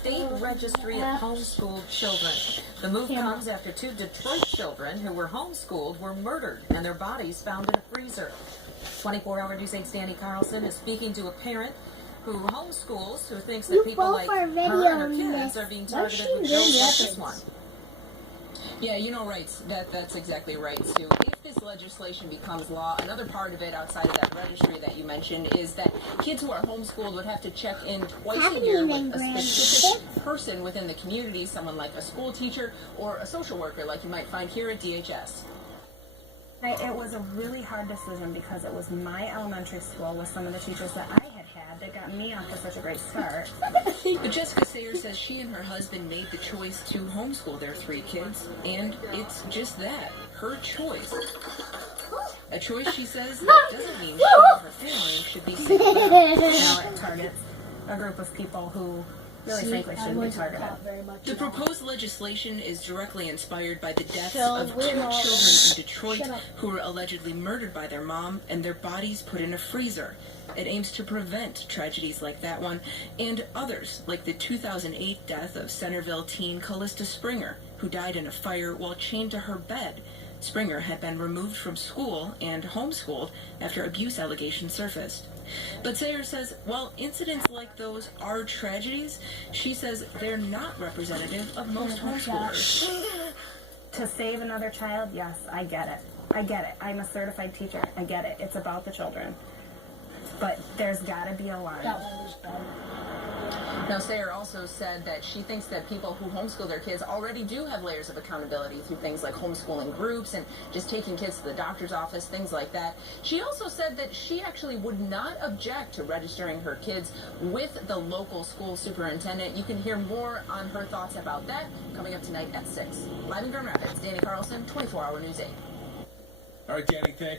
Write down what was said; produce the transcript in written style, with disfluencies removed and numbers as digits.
state registry of homeschooled children. The move comes after 2 Detroit children who were homeschooled were murdered and their bodies found in a freezer. 24-hour News 8's Danny Carlson is speaking to a parent who homeschools, who thinks that people like her and her kids are being targeted with bills like this one. Yeah, that's exactly right, Sue. If this legislation becomes law, another part of it outside of that registry that you mentioned is that kids who are homeschooled would have to check in twice a year with a specific person within the community, someone like a school teacher or a social worker like you might find here at DHS. It was a really hard decision because it was my elementary school with some of the teachers that I had that got me off to such a great start. But Jessica Sayer says she and her husband made the choice to homeschool their 3 kids, and it's just that, her choice. A choice, she says, that doesn't mean she and her family should be singled out. Now it targets a group of people who really frankly shouldn't be targeted. The proposed legislation is directly inspired by the deaths of 2 children in Detroit who were allegedly murdered by their mom and their bodies put in a freezer. It aims to prevent tragedies like that one and others, like the 2008 death of Centerville teen Callista Springer, who died in a fire while chained to her bed. Springer had been removed from school and homeschooled after abuse allegations surfaced. But Sayer says while incidents like those are tragedies, she says they're not representative of most homeschoolers. To save another child, yes, I get it. I get it. I'm a certified teacher. I get it. It's about the children. But there's got to be a line. Now, Sayer also said that she thinks that people who homeschool their kids already do have layers of accountability through things like homeschooling groups and just taking kids to the doctor's office, things like that. She also said that she actually would not object to registering her kids with the local school superintendent. You can hear more on her thoughts about that coming up tonight at 6. Live in Grand Rapids, Danny Carlson, 24-Hour News 8. All right, Danny, thank you.